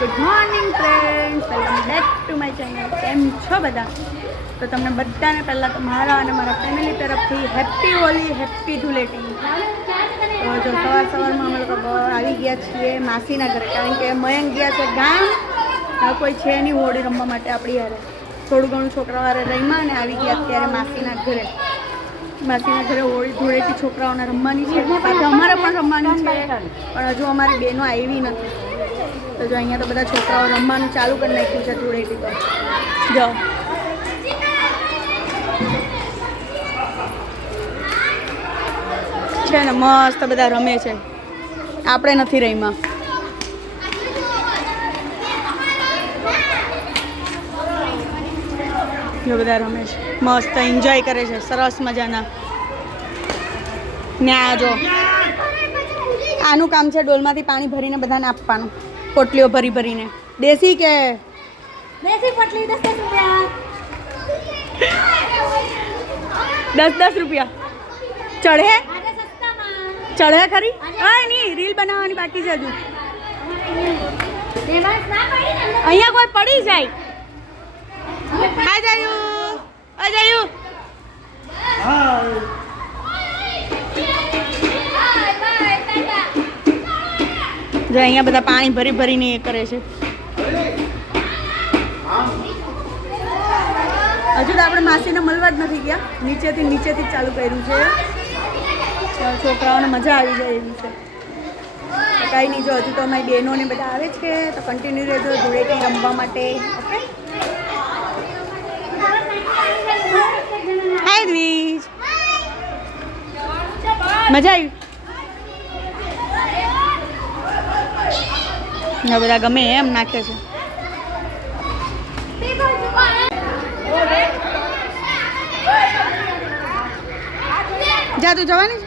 Good morning friends, welcome back to my channel. કેમ છો બધા? તો તમને બધાને પહેલાં તો મારા અને મારા ફેમિલી તરફથી હેપી હોલી, હેપી ધૂળેટી. તો જો સવારમાં અમે લોકો આવી ગયા છીએ માસીના ઘરે, કારણ કે મયંક ગયા છે ગામ. કોઈ છે નહીં હોળી રમવા માટે આપણી યારે. થોડું ઘણું છોકરાવાળા રહીમાં અને આવી ગયા અત્યારે માસીના ઘરે. માસીના ઘરે હોળી ધૂળેટી છોકરાઓને રમવાની છે, પાછળ અમારે પણ રમવાની છે, પણ હજુ અમારી બહેનો આવી નથી. તો જો અહીંયા તો બધા છોકરાઓ રમવાનું ચાલુ કરી નાખ્યું છે ધૂળેટી. તો જો છે ને મસ્ત બધા રમે છે, આપણે નથી રહીમાં. જો બધા રમે છે, મસ્ત એન્જોય કરે છે, સરસ મજાના. ને આ જો આનું કામ છે, ડોલમાંથી પાણી ભરીને બધાને આપવાનું, પોટલીઓ ભરી ભરીને. દેશી કે દેશી પોટલી 10 રૂપિયા, 10 રૂપિયા ચढ़े ચढ़े ખરી? હા નહીં, રીલ બનાવવાની બાકી છે હજુ. અહીંયા કોઈ પડી જાય. આ જાયું, આ જાયું. જો અહીંયા બધા પાણી ભરી ભરીને એ કરે છે. હજુ તો આપણે માસીને મળવા જ નથી ગયા, નીચેથી જ ચાલુ કર્યું છે. છોકરાઓને મજા આવી જાય એવી છે. કાંઈ નહીં, જો હજુ તો અમારી બહેનોને બધા આવે છે, તો કન્ટિન્યુ રહેજો ધૂળેટી રમવા માટે. ઓકે, હાય દ્વિજ, મજા આવી ને? બધા ગમે એમ નાખે છે. જા તું જવાની?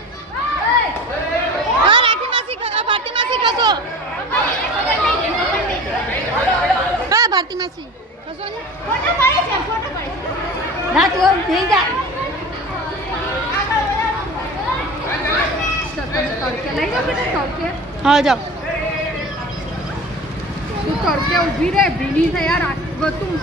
હા, રાખી માસી, ભારતી માસી ખસો. હા, ભારતી માસી ખસો ને. ના તું નહીં જા. હા જાઓ. તું તડકે ઊભી રહે, ભીની છે યાર. બધું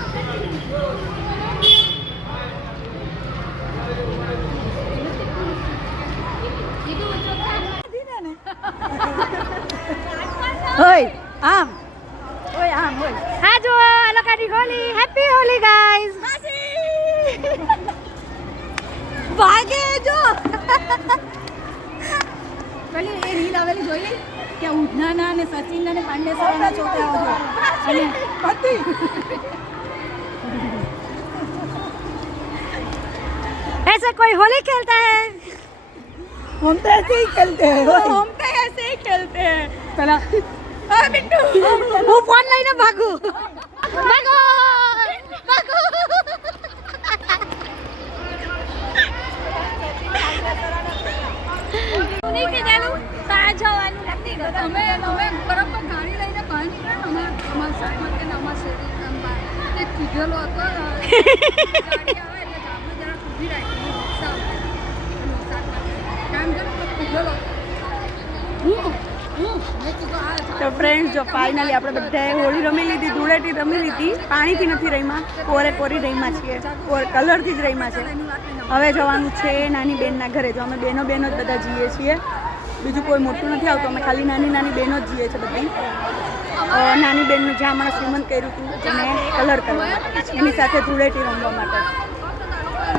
હોય આમ, હોય આમ, હોય. હા જો આ લોકોની હોલી, હેપી હોલી ગાઈઝ. ભાગે જો પેલી એ રીલ આવેલી જોઈ લી કે ઉધનાના અને સચિનના અને પાંડેસરાના છોકરાઓ જો અને પતિ. ऐसे कोई होली खेलता है? हम तो ऐसे ही खेलते हैं. हम तो ऐसे ही खेलते हैं. चला बिट्टू, वो फोन लઈને ભાગો ભાગો ભાગો. નહીં કે ચાલુ તા જવાનું નથી. તમે બરાબર ગાડી લઈને બહાર નીકળો ને. અમારા સાહેબ કે અમારા શેરી નંબર તે કીધેલો હતો ગાડી આવે એટલે આપણે જરા ઊભી રાખી તો ફ્રેન્ડ્સ, જો ફાઇનલી આપણે બધાએ હોળી રમી લીધી, ધૂળેટી રમી લીધી. પાણીથી નથી રહીમાં, કોરી રહીમાં છીએ, કલરથી જ રહીમાં છે. હવે જવાનું છે નાની બેનના ઘરે. જો અમે બહેનો જ બધા જઈએ છીએ, બીજું કોઈ મોટું નથી આવતું. અમે ખાલી નાની બહેનો જ જઈએ છીએ બધી. નાની બેનનું જ્યાં હમણાં શ્રીમંત કર્યું હતું એને કલર કરવા, એની સાથે ધૂળેટી રમવા માટે.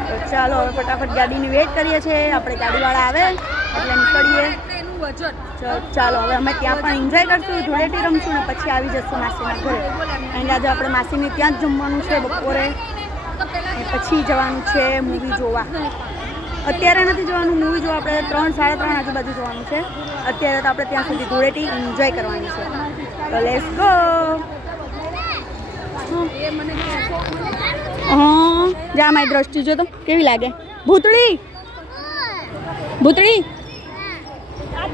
તો ચાલો હવે ફટાફટ ગાડીની વેઇટ કરીએ છીએ. આપણે ગાડીવાળા આવે એટલે નીકળીએ. ચાલો હવે અમે ત્યાં પણ એન્જોય કરશું, ધૂળેટી રમશું ને પછી આવી જશું માસીના ઘરે. કારણ કે આજે આપણે માસીને ત્યાં જ જમવાનું છે બપોરે, પછી જવાનું છે મૂવી જોવા. અત્યારે નથી જવાનું મૂવી જોવા, આપણે 3, 3:30 આજુબાજુ જવાનું છે. અત્યારે તો આપણે ત્યાં સુધી ધૂળેટી એન્જોય કરવાની છે. તો લેટ્સ ગો. હા, જા મારી દ્રષ્ટિ જો તો કેવી લાગે. ભૂતળી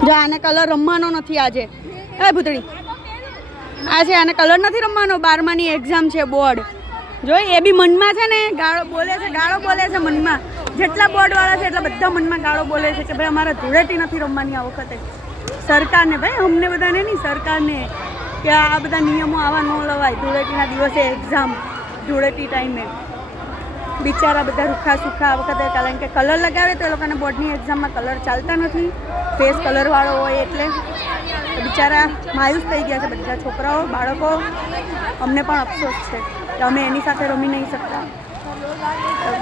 જો આને કલર રમવાનો નથી આજે. એ ભૂતળી, આજે આને કલર નથી રમવાનો. 12માની એક્ઝામ છે, બોર્ડ. જો એ બી મનમાં છે ને ગાળો બોલે છે મનમાં. જેટલા બોર્ડવાળા છે એટલા બધા મનમાં ગાળો બોલે છે કે ભાઈ અમારે ધૂળેટી નથી રમવાની આ વખતે. સરકારને ભાઈ, અમને બધાને નહીં, સરકારને કે આ બધા નિયમો આવા ન લવાય. ધૂળેટીના દિવસે એક્ઝામ, ધૂળેટી ટાઈમે બિચારા બધા રૂખા સુખા આ વખતે, કારણ કે કલર લગાવે તો એ લોકોને બોર્ડની એક્ઝામમાં કલર ચાલતા નથી, ફેસ કલરવાળો હોય એટલે બિચારા માયુસ થઈ ગયા છે બધા છોકરાઓ, બાળકો. અમને પણ અફસોસ છે કે અમે એની સાથે રમી નહીં શકતા,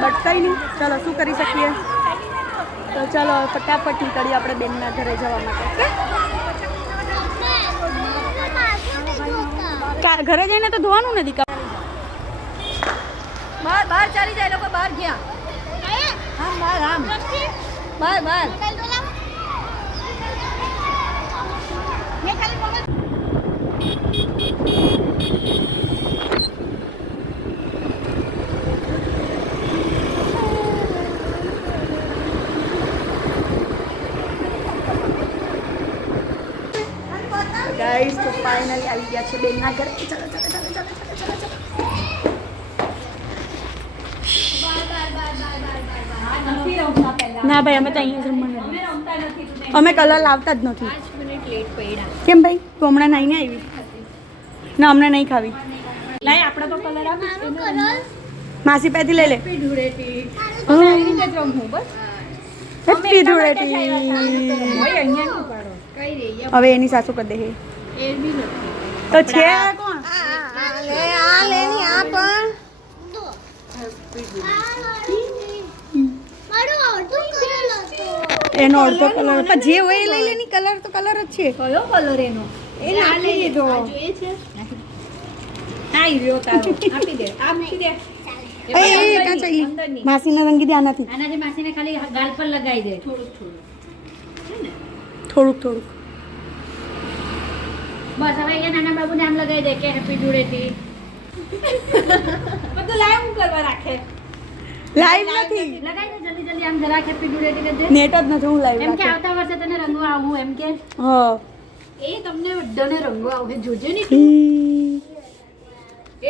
બટ કંઈ નહીં, ચલો શું કરી શકીએ. તો ચલો ફટાફટ નીકળીએ આપણે બેનના ઘરે જવા માટે. ઘરે જઈને તો ધોવાનું નથી. બહાર ચાલી જાય લોકો, બહાર ગયા. બહાર ગાઈસ, તો ફાઇનલી આવી ગયા છે બેનના ઘરે. ચલો ચલો ચલો ચલો ચલો ચલો ચલો. ના ભાઈ, અમે તો અહીંયા જમવાનું, અમે કલર લાવતા જ નથી. કેમ ભાઈ, તું હમણાં નાઈને આવી? ના, હમણાં નહીં ખાવી. લાય, આપણે તો કલર આપી. માસી પાસેથી લઈ લે. હેપી ધૂળેટી. હવે એની સાસુ કરી દે. તો છે કોણ? એનો અડધો કલર પણ જે હોય એ લઈ લે. ની કલર તો કલર જ છે. કયો કલર એનો? એ નાખી દીધો. જોઈએ છે. આઈ રહ્યો તારો. આપી દે. આપી દે. એ કાં ચાલી? માસીને રંગી દે આનાથી. આનાથી માસીને ખાલી ગાલ પર લગાવી દે. થોડુંક. બસ હવે અહીંયા નાના બાબુને આમ લગાવી દે કે હેપી ધૂળેટી. બધું લાઈવ કરવા રાખે. લાઈવ નથી. લગાવી દે જલ્દી આમ જરાક હેપી ધૂળેટી કરી દે. નેટ જ નથી, હું લાઈવ એમ કે આવતા વર્ષે તને રંગવા આવું એમ કે. હા, એ તમને બધાને રંગવા આવશે, જોજે ને.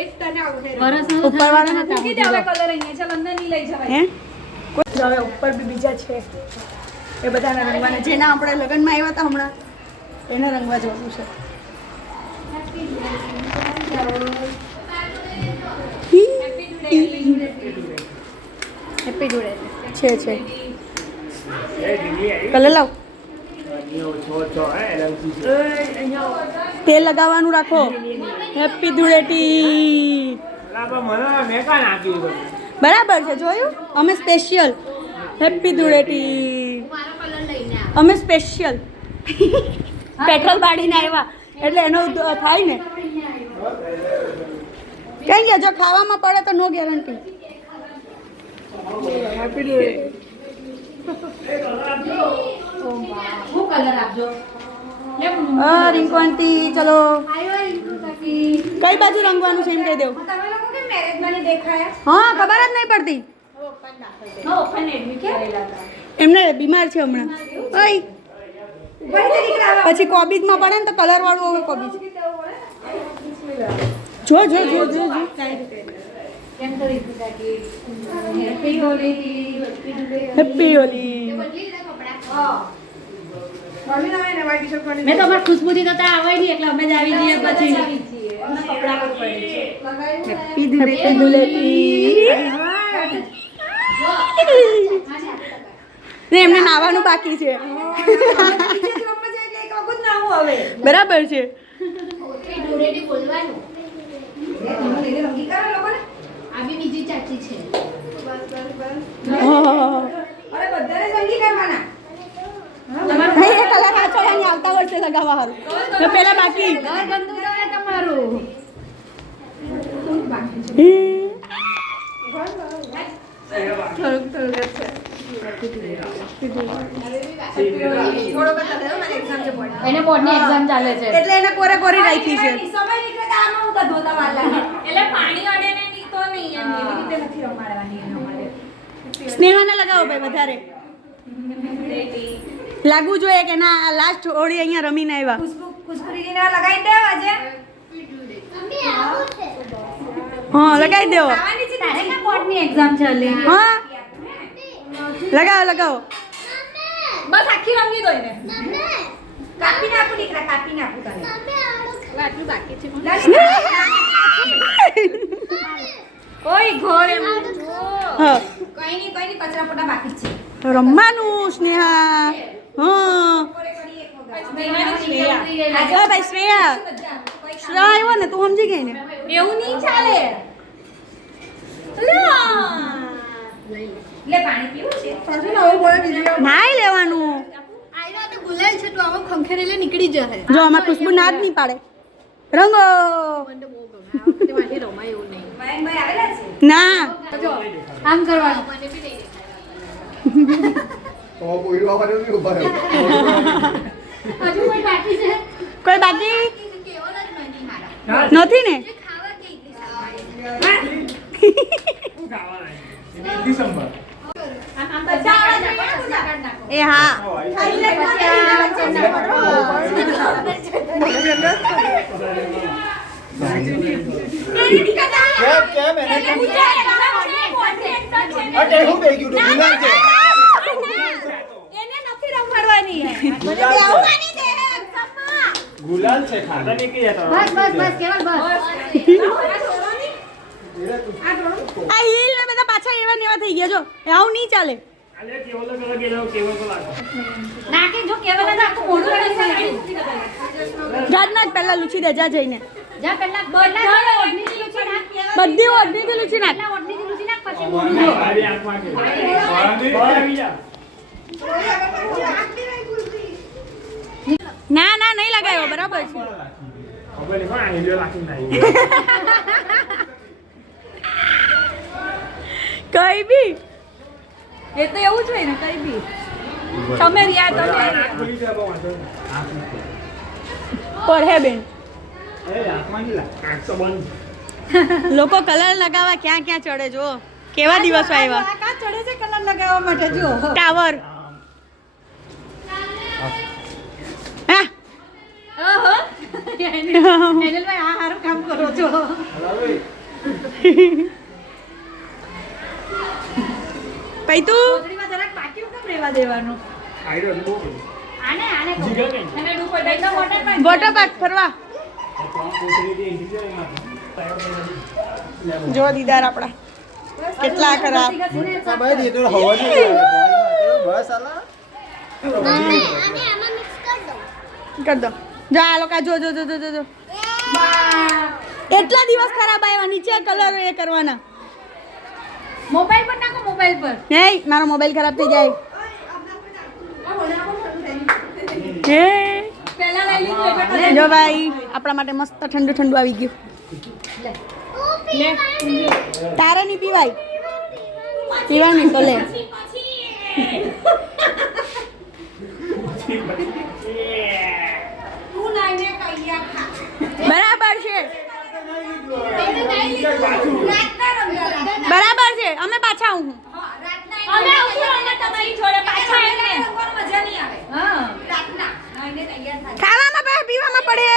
એક તને આવશે વર્ષનો ઉપરવાળા હતા. મૂકી દે હવે કલર અહીંયા. ચાલ અંદર ની લઈ જવાય. હે કોઈ હવે ઉપર બી બીજા છે, એ બધાને રંગવાના. જેના આપણે લગ્નમાં આવ્યા હતા હમણાં, એને રંગવા જવાનું છે. હેપી ધૂળેટી છે. કલર લાવ. તેલ લગાવવાનું રાખો. હેપી ધૂળેટી. બરાબર છે, જોયું? અમે સ્પેશિયલ હેપી ધૂળેટી. અમે સ્પેશિયલ પેટ્રોલ બાળીને આવ્યા એટલે એનો થાય ને. કઈ ગયા, જો ખાવામાં પડે તો નો ગેરંટી. હેપી ધૂળેટી. હું કલર આપજો. રિંકવાંતી, ચલો. કઈ બાજુ રંગવાનું છે એમ કહી દેવું. તમે લોકો કે મેરેજમાં ને દેખાયા? હા, ખબર જ નહીં પડતી. ઓપન એડમિટ કરેલા હતા. એમને બીમાર છે હમણાં. ઓય પછી કોબીજમાં પડે ને તો કલર વાળું હોય કોબીજ. જો કેમ તો રીતિકા કે હેપી હોલી. હેપી હોલી. મેં તો અમાર ખુશ્બુથી તો ત્યાં આવે નહીં એટલે અમે જ આવી જઈએ પછી. હેપી ધૂળેટી. ને એમને નાવાનું બાકી છે. બરાબર છે. આવી બીજી ચાચી છે. નહીં, એ કલર આચોળાની આવતા વર્ષે લગાવવા હારું. તો પેલા બાકી. ઘર ગંદુ કરે તમારું. એને બોર્ડની એક્ઝામ ચાલે છે એટલે એને કોરી રાખી છે. એટલે પાણી અડે ને ની તો નહીં એમ એવી રીતે નથી રમાડવાની એનો મારે. સ્નેહાને લગાવો ભાઈ વધારે. લાગવું જોઈએ કે ના લાસ્ટ હોળી અહીંયા રમીને આવ્યા. ખુશખુરીને લગાવી દે આજે. હા, લગાવી દેવો. તારે કે બોર્ડની એક્ઝામ ચાલે. હા, લગાવો. બસ આખી રંગી દો એને. કાપી નાખું દીકરા, કાપી નાખું તને. આટલું બાકી છે કોઈ ઘોર એમ હા કઈ નહીં કચરા પોતા બાકી જ છે રમવાનું સ્નેહા હા ભાઈ શ્રેયા આવ્યો ને તું સમજી ગઈ ને એવું નહીં ચાલે લે પાણી પીવું છે નાઈ લેવાનું ગુલાલ છે તો આવો ખંખેરેલે નીકળી જશે જો આમાં ખુશ્બુ ના જ નહીં પાડે રંગો મયંકભાઈ આવેલા છે ના જો આમ કરવાનું તો બોઈરો આવવાનો નહીં ઉભા રહ્યો હજુ કોઈ બાકી છે કોઈ બાકી નથી ને ડિસેમ્બર એ હા કેમ એને કેમ અટે હું બે ગયું ગુલાલ છે એને નથી રમાડવાની ગુલાલ છે ખાલી બસ કેવલ બસ આ હીલ ને બધા પાછા એવા ને એવા થઈ ગયા જો આવું નહીં ચાલે નાકે જો કેવલ હતા આખું મોઢું રડી ગયું જાતના જ પહેલા લૂછી દે જા જઈને જા પહેલા ઓઢનીથી લૂછી નાખ બધી ઓઢનીથી લૂછી નાખ પહેલા ઓઢનીથી લૂછી નાખ પછી મોઢું ધો ના ના નહીં લગાવ્યો બરાબર છે કઈ બી એ તો એવું જ હોય ને કઈ બી તમે રિયા પડે બેન લોકો કલર લગાવવા ક્યાં ક્યાં ચડે જો કેવા દિવસો આવ્યા કા ચડે છે કલર લગાવવા માટે જો ટાવર હા ઓહો એનલભાઈ આ સારું કામ કરો છો પૈ તું કોથળીમાં જરાક બાકી કેમ રહેવા દેવાનું આને એને ડૂબો ડેનો વોટર પાર્ક વોટર પાર્ક ફરવા જો દીદાર આપડા કેટલા ખરાબ ભાઈ દે તો હવા નહીં બસ આલા કર દો જો આ લોકો જો જો જો જો જો એટલા દિવસ ખરાબ આવ્યા નીચે કલર એ કરવાના મોબાઈલ પર નાખો મોબાઈલ પર નહીં મારો મોબાઈલ ખરાબ થઈ જાય હે પહેલા લઈ લીધું જો ભાઈ આપણા માટે મસ્ત ઠંડુ ઠંડુ આવી ગયું તારે નહીં પીવાય પીવાની તો લે બરાબર છે બરાબર છે અમે પાછા આવું હું અમે આવશું અમે તમારી જોડે પાછા આવીને મજા નહીં આવે હા રાતના આઈને તૈયાર થાય ખાવામાં પછી પીવામાં પડે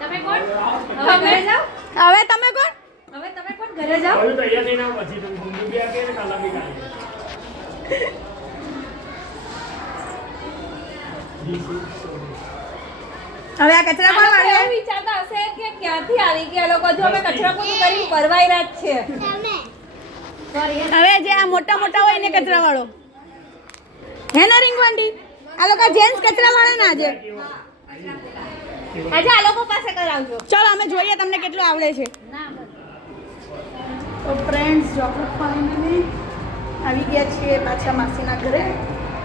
તમે કોણ હવે ઘરે જાઓ હવે તમે કોણ હવે તમે કોણ ઘરે જાઓ હવે આ કચરા કોણ વાળે એવું વિચારતા હશે કે ક્યાંથી આવી ગયા લોકો જો અમે કચરા પોતું કરીને પરવાઈ રહ્યા જ છે હવે જે આ મોટા મોટા હોય ને કચરા વાળો હે ને રીંગવાંડી આ લોકો જેન્ટ્સ કચરા વાળે ને આજે આજે આ લોકો પાસે કરાવજો ચલો અમે જોઈએ તમને કેટલું આવડે છે તો ફ્રેન્ડ્સ જો આપણે ફાઇનલી આવી ગયા છીએ પાછા માસીના ઘરે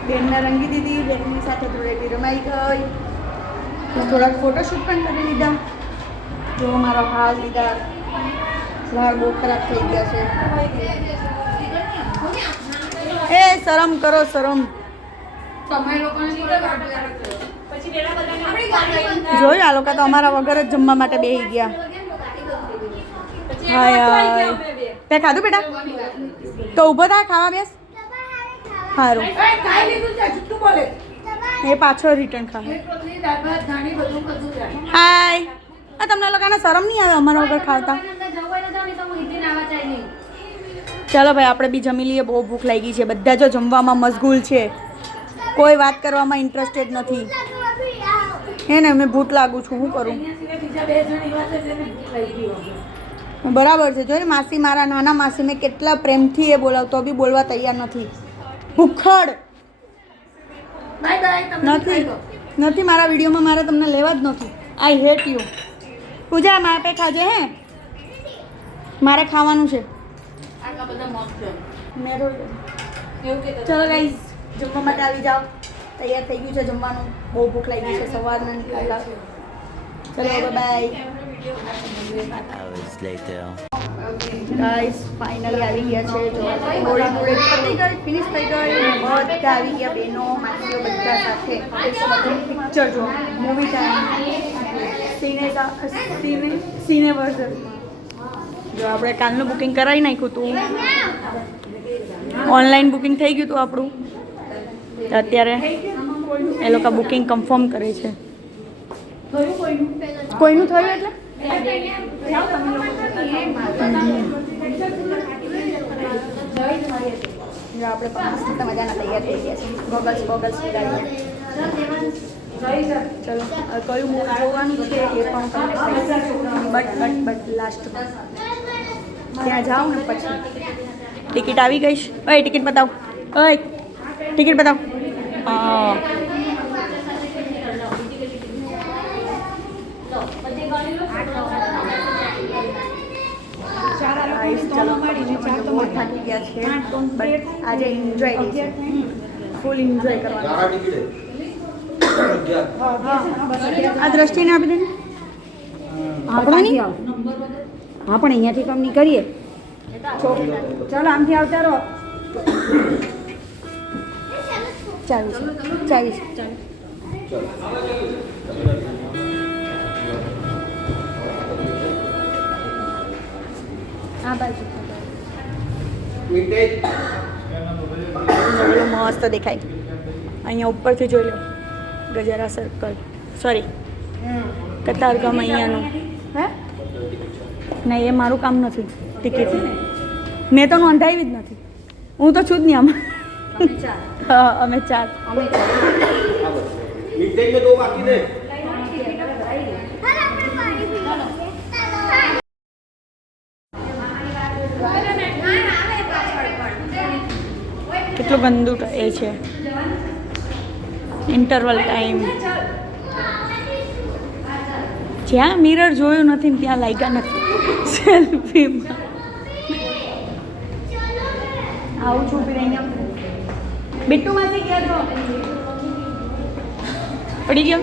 બેનને રંગી દીધી બેનની સાથે ધૂળેટી રમાઈ ગઈ તો થોડાક ફોટોશૂટ પણ કરી લીધા જો મારો હાલ લીધા વાળ બહુ ખરાબ થઈ ગયા છે એ શરમ કરો શરમ જોયું આ લોકો તો અમારા વગર જ જમવા માટે બેસી ગયા હાય હાય તે ખાધું બેટા તો ઊભો થા ખાવા બેસ સારું એ પાછો રિટર્ન ખા હાય આ તમને લોકોને શરમ નહીં આવે અમારા વગર ખાવતા ચાલો ભાઈ આપણે બી જમી લઈએ, બહુ ભૂખ લાગી છે. બધા જો જમવામાં મશગુલ છે, કોઈ વાત કરવામાં ઇન્ટરેસ્ટેડ નથી. હે ને મેં ભૂખ લાગુ છું, શું કરું? બરાબર છે. જોઈએ માસી, મારા નાના માસી મેં કેટલા પ્રેમથી એ બોલાવતો બી બોલવા તૈયાર નથી. ભૂખડ નથી મારા વિડીયોમાં, મારે તમને લેવા જ નથી. I hate you. પૂજા માપે ખાજે. હે મારે ખાવાનું છે. ચલો ગાઈઝ જમવા માટે આવી જાઓ. તૈયાર થઈ ગયું છે જમવાનું. બહુ ભૂખ લાગી છે સવારના નીકળેલા. ચલો બાય. ગાઈઝ ફાઇનલી આવી ગયા છે. જો હોળી પતી ગઈ, ફિનિશ થઈ ગઈ. બધા આવી ગયા, બહેનો માસીઓ બધા સાથે પિક્ચર જો મૂવી ટાઈમ સિને વર્ઝન. જો આપણે કાલનું બુકિંગ કરાવી નાખ્યું હતું, ઓનલાઈન બુકિંગ થઈ ગયું હતું આપણું. અત્યારે એ લોકો બુકિંગ કન્ફર્મ કરે છે. કોઈનું થયું એટલે જો આપણે મસ્ત મજાના તૈયાર થઈ ગયા છે. ગોગલ્સ લગાડીએ. ચલો કયું મૂવી જોવાનું છે એ પણ તમને બટ લાસ્ટમાં ત્યાં જાઓ ને પછી. ટિકિટ આવી ગઈ છે. ઓય ટિકિટ બતાવો. ઓય ટિકિટ બતાવો. ચલો થાકી ગયા છે, બટ આજે એન્જોય છે, ફૂલ એન્જોય કરવાનું. આ દ્રષ્ટિને આપી દે ને. આપણે નહીં આપણે અહીંયાથી કામ નહીં કરીએ. ચાલો આમથી આવતા રહો. 40 આ બાજુ મસ્ત દેખાય. અહીંયા ઉપરથી જોઈ લો ગજરા સર્કલ, સોરી કતારગામ અહીંયાનું. હે નહીં એ મારું કામ નથી. ટિકિટ મેં તો નોંધાવી જ નથી. હું તો છું જ નહીં આમાં. હા અમે 4. કેટલું ગંદુ એ છે. ઇન્ટરવલ ટાઈમ જ્યાં મિરર જોયું નથી ને ત્યાં લાગ્યા નથી સેલ્ફીમાં. આવું છું બિટ્ટુ માંથી ગયા તો પડી ગયો.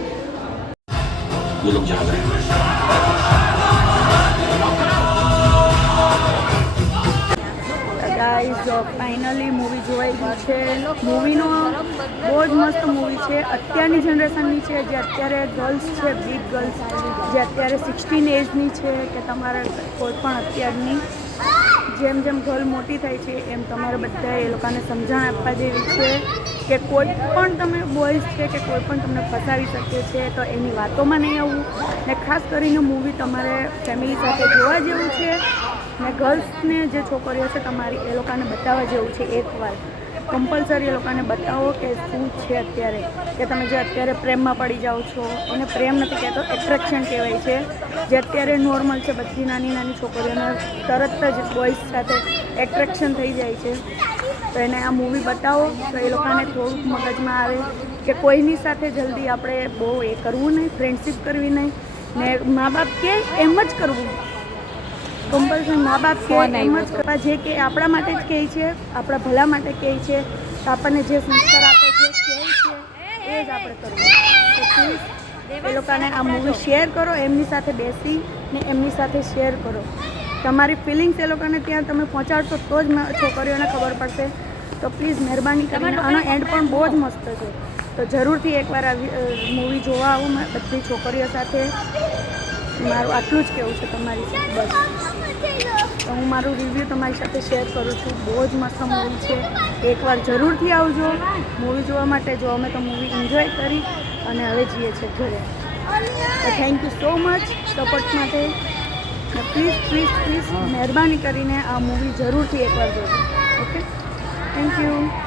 ગાઈઝ જો ફાઇનલી મૂવી જોવાઈ ગઈ છે. મૂવીનો બહુ જ મસ્ત મૂવી છે. અત્યારની જનરેશનની છે, જે અત્યારે ગર્લ્સ છે, બિગ ગર્લ્સ જે અત્યારે 16 એજની છે, કે તમારે કોઈ પણ અત્યારની જેમ જેમ ગર્લ મોટી થાય છે એમ તમારે બધા એ લોકોને સમજણ આપવા જેવી છે કે કોઈ પણ તમે બોયઝ છે કે કોઈ પણ તમને ફસાવી શકે છે, તો એની વાતોમાં નહીં આવવું. ને ખાસ કરીને મૂવી તમારે ફેમિલી સાથે જોવા જેવું છે. ને ગર્લ્સને જે છોકરીઓ છે તમારી એ લોકોને બતાવવા જેવું છે. એકવાર કમ્પલસરી એ લોકોને બતાવો કે શું છે અત્યારે, કે તમે જે અત્યારે પ્રેમમાં પડી જાઓ છો એને પ્રેમ નથી કહેતો, એટ્રેક્શન કહેવાય છે. જે અત્યારે નોર્મલ છે, બધી નાની નાની છોકરીઓને તરત જ બોયઝ સાથે એટ્રેક્શન થઈ જાય છે. તો એને આ મૂવી બતાવો તો એ લોકોને થોડુંક મગજમાં આવે કે કોઈની સાથે જલ્દી આપણે બહુ એ કરવું નહીં, ફ્રેન્ડશિપ કરવી નહીં. ને મા બાપ કે એમ જ કરવું, કમ્પલસરી મા બાપ કે એમ જ કરવા. જે કે આપણા માટે જ કહે છે, આપણા ભલા માટે કહે છે, તો આપણને જે સંસ્કાર આપે છે કહે છે એ જ આપણે કરવું. તો પ્લીઝ એ લોકોને આ મૂવી શેર કરો, એમની સાથે બેસી ને એમની સાથે શેર કરો. તમારી ફિલિંગ્સ એ લોકોને ત્યાં તમે પહોંચાડશો તો જ છોકરીઓને ખબર પડશે. તો પ્લીઝ મહેરબાની કરીને આનો એન્ડ પણ બહુ જ મસ્ત છે. તો જરૂરથી એકવાર આ મૂવી જોવા આવું બધી છોકરીઓ સાથે. મારું આટલું જ કહેવું છે તમારી સાથે બસ. તો હું મારું રિવ્યૂ તમારી સાથે શેર કરું છું. બહુ જ મસ્ત મૂવી છે. એકવાર જરૂરથી આવજો મૂવી જોવા માટે. જો અમે તો મૂવી એન્જોય કરી અને હવે જઈએ છીએ ઘરે. તો thank you so much support માટે. પ્લીઝ પ્લીઝ પ્લીઝ મહેરબાની કરીને આ મૂવી જરૂરથી એકવાર જોજો. Okay, thank you.